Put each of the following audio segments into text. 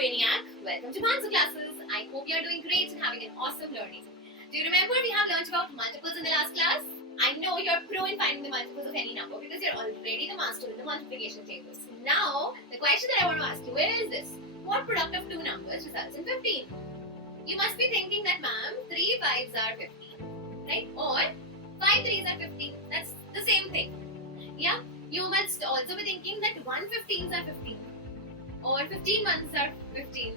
Brainiac, welcome to Mansu classes. I hope you are doing great and having an awesome learning. Do you remember we have learned about multiples in the last class? I know you're pro in finding the multiples of any number because you're already the master in the multiplication tables. Now, the question that I want to ask you is this. What product of two numbers results in 15? You must be thinking that, ma'am, 3 5s are 15, right? Or 5 3s are 15. That's the same thing. Yeah? You must also be thinking that 1 15s are 15. Or 15 ones are 15.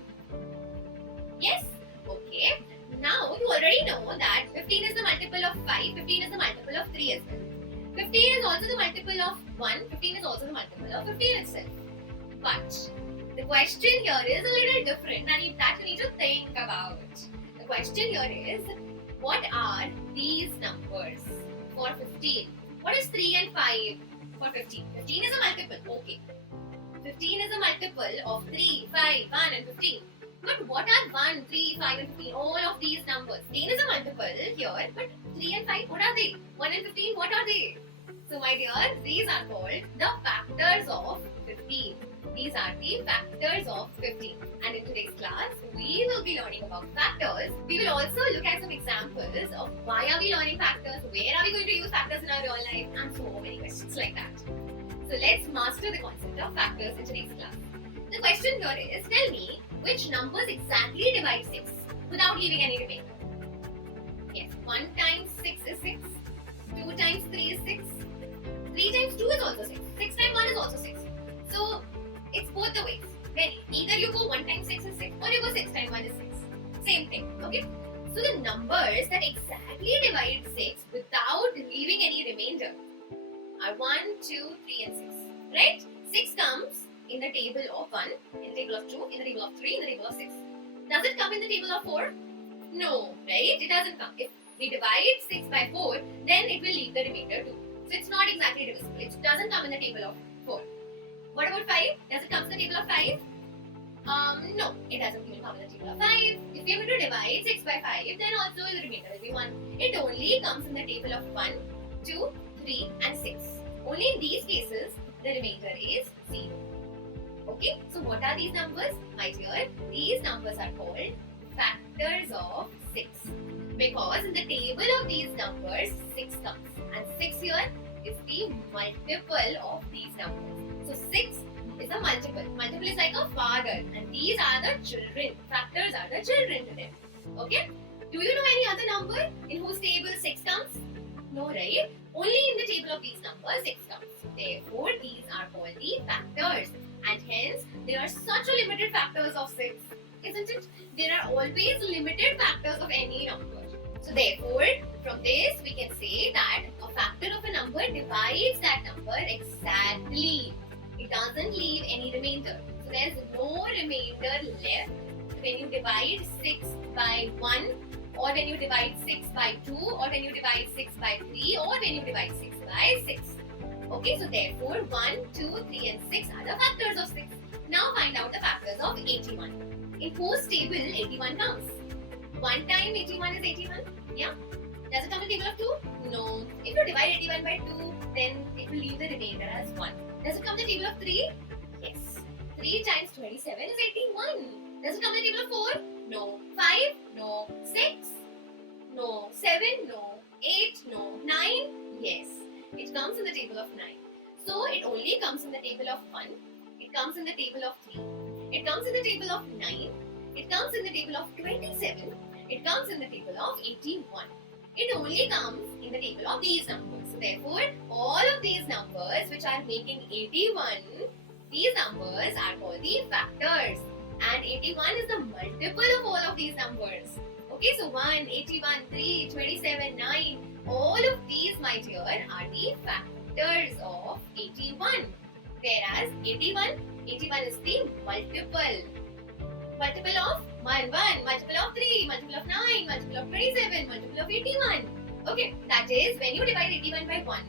Yes? Okay. Now, you already know that 15 is the multiple of 5, 15 is the multiple of 3 as well. 15 is also the multiple of 1, 15 is also the multiple of 15 itself. But, the question here is a little different and that you need to think about. The question here is, what are these numbers for 15? What is 3 and 5 for 15? 15 is a multiple, okay. 15 is a multiple of 3, 5, 1 and 15. But what are 1, 3, 5 and 15? All of these numbers. 15 is a multiple here, but 3 and 5, what are they? 1 and 15, what are they? So my dear, these are called the factors of 15. These are the factors of 15. And in today's class, we will be learning about factors. We will also look at some examples of why are we learning factors, where are we going to use factors in our real life, and so many questions like that. So let's master the concept of factors in today's class. The question here is, tell me which numbers exactly divide 6 without leaving any remainder. Yes, 1 times 6 is 6, 2 times 3 is 6, 3 times 2 is also 6, 6 times 1 is also 6. So it's both the ways. Then either you go 1 times 6 is 6 or you go 6 times 1 is 6. Same thing, okay? So the numbers that exactly divide 6 without leaving any remainder are 1, 2, 3 and 6, right? 6 comes in the table of 1, in the table of 2, in the table of 3, in the table of 6. Does it come in the table of 4? No, right? It doesn't come. If we divide 6 by 4, then it will leave the remainder 2. So it's not exactly divisible. It doesn't come in the table of 4. What about 5? Does it come in the table of 5? No, it doesn't even come in the table of 5. If we were to divide 6 by 5, then also the remainder will be 1. It only comes in the table of 1, 2, 3 and 6. Only in these cases, the remainder is 0. Okay, so what are these numbers? My dear, these numbers are called factors of 6. Because in the table of these numbers, 6 comes. And 6 here is the multiple of these numbers. So 6 is a multiple. Multiple is like a father. And these are the children. Factors are the children to them. Okay? Do you know any other number in whose table 6 comes? No, right? Only in the table of these numbers 6 comes. Therefore, these are called the factors. And hence, there are such a limited factors of 6. Isn't it? There are always limited factors of any number. So therefore, from this we can say that a factor of a number divides that number exactly. It doesn't leave any remainder. So there is no remainder left when you divide 6 by 1, or when you divide 6 by 2, or when you divide 6 by 3, or when you divide 6 by 6. Okay, so therefore 1, 2, 3 and 6 are the factors of 6. Now find out the factors of 81. In whose table 81 comes? 1 time 81 is 81? Yeah? Does it come in the table of 2? No. If you divide 81 by 2, then it will leave the remainder as 1. Does it come in the table of 3? Yes. 3 times 27 is 81. Does it come in the table of 4? No. 5? No. 6? No. 7? No. 8? No. 9? Yes. It comes in the table of 9. So it only comes in the table of 1. It comes in the table of 3. It comes in the table of 9. It comes in the table of 27. It comes in the table of 81. It only comes in the table of these numbers. So therefore, all of these numbers which are making 81, these numbers are called the factors. And 81 is the multiple of all of these numbers. Okay, so 1, 81, 3, 27, 9. All of these, my dear, are the factors of 81. Whereas 81 is the multiple. Multiple of 1, 1, multiple of 3, multiple of 9, multiple of 27, multiple of 81. Okay, that is when you divide 81 by 1,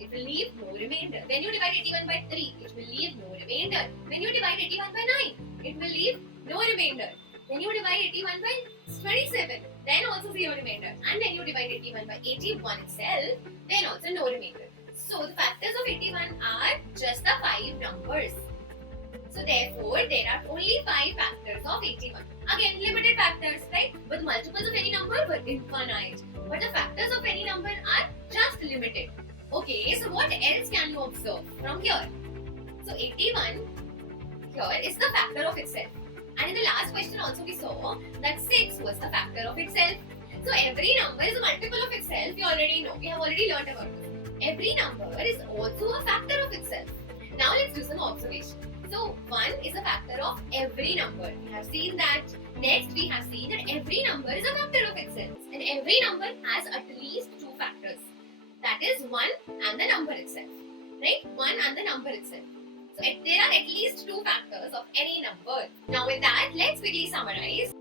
it will leave no remainder. When you divide 81 by 3, it will leave no remainder. When you divide 81 by 9, it will leave no remainder. When you divide 81 by 27, then also 0 remainder. And when you divide 81 by 81 itself, then also no remainder. So the factors of 81 are just the 5 numbers. So therefore, there are only 5 factors of 81. Again, limited factors, right? But multiples of any number were infinite. But the factors of any number are just limited. Okay, so what else can you observe from here? So 81 here is the factor of itself. And in the last question also we saw that 6 was the factor of itself. So every number is a multiple of itself. We already know. We have already learned about this. Every number is also a factor of itself. Now let's do some observation. So 1 is a factor of every number. We have seen that. Next we have seen that every number is a factor of itself. And every number has at least 2 factors. That is 1 and the number itself. Right? 1 and the number itself. So there are at least 2 factors of any number. Now with that, let's quickly summarize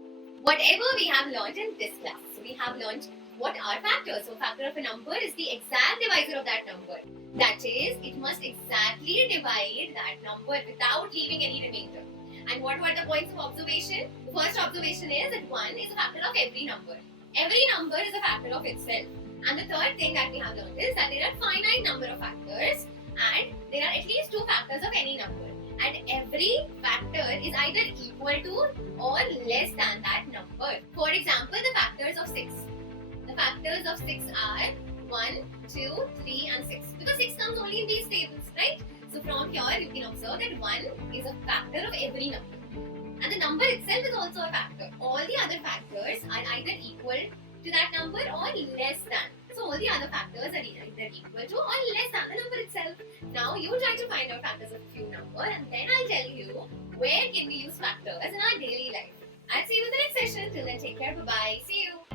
whatever we have learned in this class. So we have learned what are factors. So factor of a number is the exact divisor of that number. That is, it must exactly divide that number without leaving any remainder. And what were the points of observation? The first observation is that 1 is a factor of every number. Every number is a factor of itself. And the third thing that we have learned is that there are finite number of factors and there are at least 2 factors of any number. And every factor is either equal to or less than that number. For example, the factors of 6. The factors of 6 are 1, 2, 3 and 6. Because 6 comes only in these tables, right? So from here you can observe that 1 is a factor of every number. And the number itself is also a factor. All the other factors are either equal to that number or less than. So all the other factors are either equal to or less than the number itself. Now you try to find out factors of a few number and then I'll tell you where can we use factors in our daily life. I'll see you in the next session. Till then, take care. Bye-bye. See you.